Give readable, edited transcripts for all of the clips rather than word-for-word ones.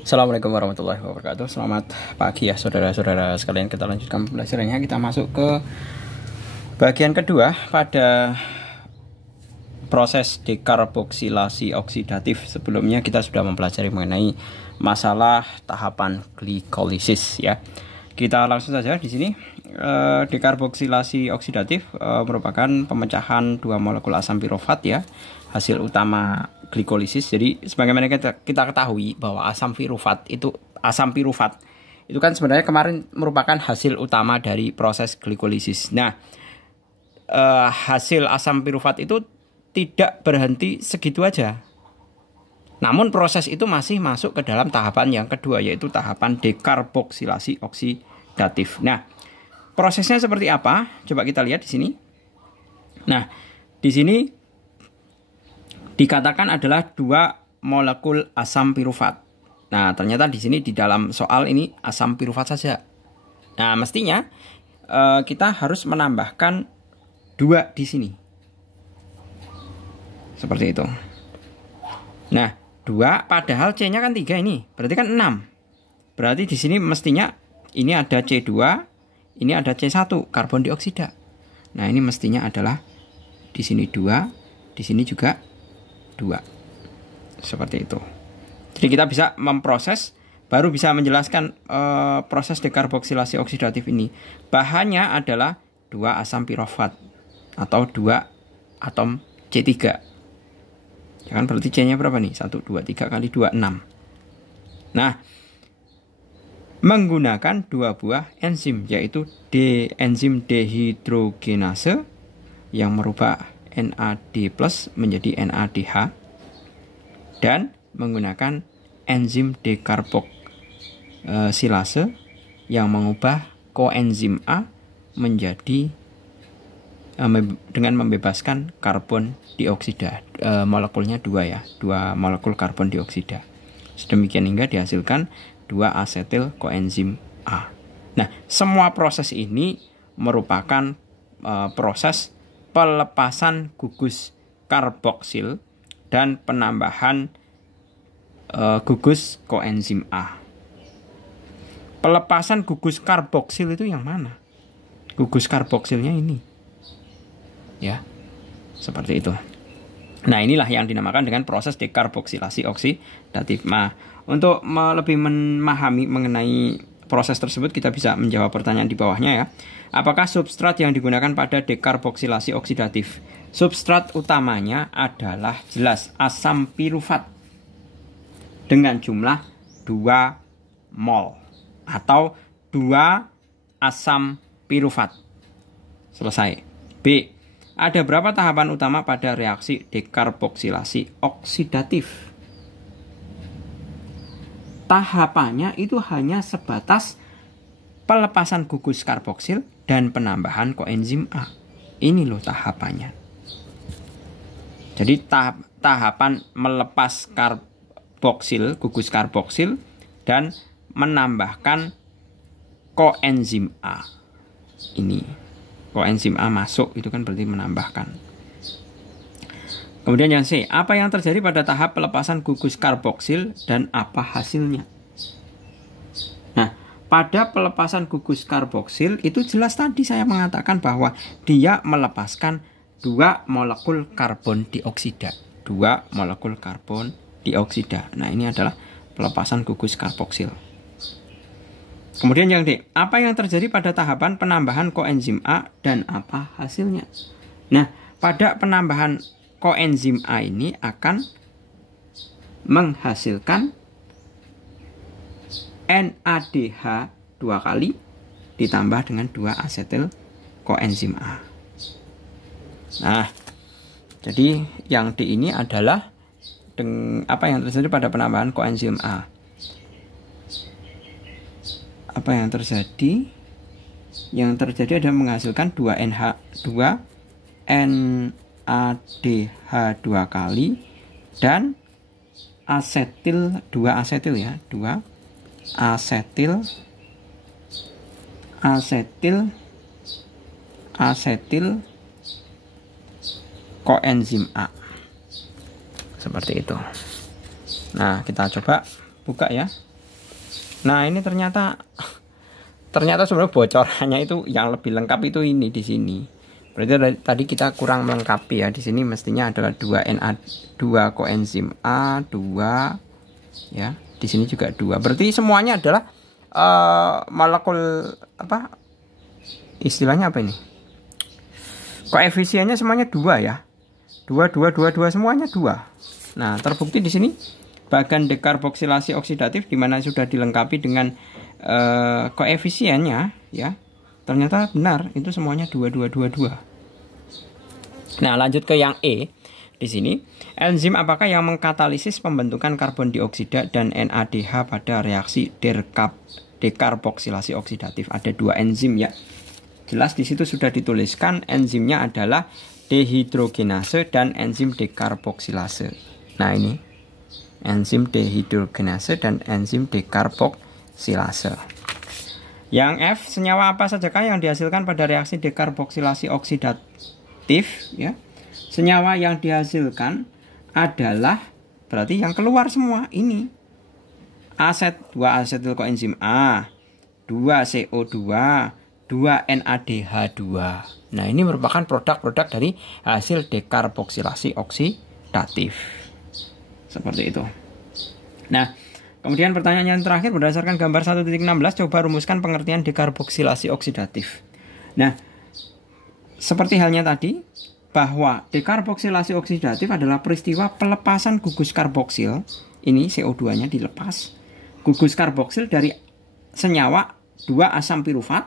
Assalamualaikum warahmatullahi wabarakatuh. Selamat pagi ya saudara-saudara sekalian. Kita lanjutkan pembelajarannya. Kita masuk ke bagian kedua pada proses dekarboksilasi oksidatif. Sebelumnya kita sudah mempelajari mengenai masalah tahapan glikolisis ya. Kita langsung saja di sini. Dekarboksilasi oksidatif merupakan pemecahan dua molekul asam pirofat ya, hasil utama glikolisis. Jadi sebagaimana kita ketahui bahwa asam pirufat itu kan sebenarnya kemarin merupakan hasil utama dari proses glikolisis. Nah, hasil asam pirufat itu tidak berhenti segitu aja. Namun proses itu masih masuk ke dalam tahapan yang kedua, yaitu tahapan dekarboksilasi oksidatif. Nah, prosesnya seperti apa? Coba kita lihat di sini. Nah, di sini dikatakan adalah dua molekul asam pirufat. Nah, ternyata di sini di dalam soal ini asam pirufat saja. Nah, mestinya kita harus menambahkan dua di sini. Seperti itu. Nah, 2 padahal C-nya kan 3 ini. Berarti kan 6. Berarti di sini mestinya ini ada C2, ini ada C1, karbon dioksida. Nah, ini mestinya adalah di sini 2, di sini juga 2. Seperti itu. Jadi kita bisa memproses, baru bisa menjelaskan proses dekarboksilasi oksidatif ini. Bahannya adalah 2 asam pirofat atau 2 atom C3. Ya kan, berarti C-nya berapa nih? 1, 2, 3 kali 2, 6. Nah, menggunakan 2 buah enzim, yaitu enzim dehidrogenase yang merubah NAD+ menjadi NADH, dan menggunakan enzim dekarboksilase yang mengubah koenzim A menjadi dengan membebaskan karbon dioksida. Molekulnya 2 ya, 2 molekul karbon dioksida. Sedemikian hingga dihasilkan 2 asetil koenzim A. Nah, semua proses ini merupakan proses pelepasan gugus karboksil dan penambahan gugus koenzim A. Pelepasan gugus karboksil itu yang mana? Gugus karboksilnya ini. Ya, seperti itu. Nah, inilah yang dinamakan dengan proses dekarboksilasi oksidatif. Nah, untuk lebih memahami mengenai proses tersebut, kita bisa menjawab pertanyaan di bawahnya ya. Apakah substrat yang digunakan pada dekarboksilasi oksidatif? Substrat utamanya adalah jelas asam pirufat dengan jumlah 2 mol atau 2 asam pirufat. Selesai. B. Ada berapa tahapan utama pada reaksi dekarboksilasi oksidatif? Tahapannya itu hanya sebatas pelepasan gugus karboksil dan penambahan koenzim A. Ini loh tahapannya. Jadi tahapan melepas gugus karboksil dan menambahkan koenzim A. Ini koenzim A masuk, itu kan berarti menambahkan. Kemudian yang C, apa yang terjadi pada tahap pelepasan gugus karboksil dan apa hasilnya? Nah, pada pelepasan gugus karboksil itu jelas tadi saya mengatakan bahwa dia melepaskan 2 molekul karbon dioksida. 2 molekul karbon dioksida. Nah, ini adalah pelepasan gugus karboksil. Kemudian yang D, apa yang terjadi pada tahapan penambahan koenzim A dan apa hasilnya? Nah, pada penambahan koenzim A ini akan menghasilkan NADH 2 kali ditambah dengan 2 asetil koenzim A. Nah, jadi yang D ini adalah apa yang terjadi pada penambahan koenzim A. Apa yang terjadi? Yang terjadi adalah menghasilkan 2 NADH 2 kali dan asetil 2 asetil ya, 2 asetil koenzim A. Seperti itu. Nah, kita coba buka ya. Nah, ini ternyata sebenarnya bocorannya itu yang lebih lengkap itu ini di sini. Berarti tadi kita kurang melengkapi ya. Di sini mestinya adalah 2 NA2 koenzim A2 ya. Di sini juga 2. Berarti semuanya adalah molekul apa? Istilahnya apa ini? Koefisiennya semuanya 2 ya. 2 semuanya 2. Nah, terbukti di sini bagan dekarboksilasi oksidatif di mana sudah dilengkapi dengan koefisiennya ya. Ternyata benar itu semuanya 2. Nah, lanjut ke yang E. Di sini, enzim apakah yang mengkatalisis pembentukan karbon dioksida dan NADH pada reaksi dekarboksilasi oksidatif? Ada 2 enzim ya. Jelas di situ sudah dituliskan enzimnya adalah dehidrogenase dan enzim dekarboksilase. Nah, ini enzim dehidrogenase dan enzim dekarboksilase. Yang F, senyawa apa sajakah yang dihasilkan pada reaksi dekarboksilasi oksidatif ya? Senyawa yang dihasilkan adalah berarti yang keluar semua ini. 2 asetil koenzim A, 2 CO2, 2 NADH2. Nah, ini merupakan produk-produk dari hasil dekarboksilasi oksidatif. Seperti itu. Nah, kemudian pertanyaan yang terakhir berdasarkan gambar 1.16 coba rumuskan pengertian dekarboksilasi oksidatif. Nah, seperti halnya tadi bahwa dekarboksilasi oksidatif adalah peristiwa pelepasan gugus karboksil. Ini CO2-nya dilepas. Gugus karboksil dari senyawa 2 asam pirufat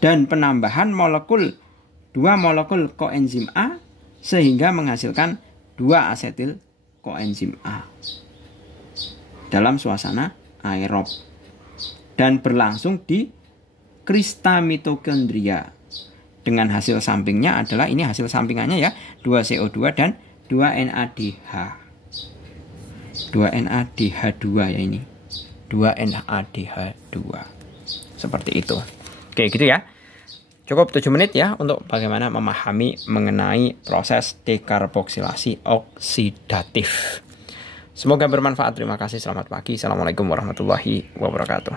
dan penambahan molekul 2 molekul koenzim A sehingga menghasilkan 2 asetil koenzim A dalam suasana aerob dan berlangsung di krista mitokondria dengan hasil sampingnya adalah ini hasil sampingannya ya 2 CO2 dan 2 NADH 2 NADH2 ya ini 2 NADH2 seperti itu. Oke gitu ya. Cukup 7 menit ya untuk bagaimana memahami mengenai proses dekarboksilasi oksidatif. Semoga bermanfaat. Terima kasih. Selamat pagi. Assalamualaikum warahmatullahi wabarakatuh.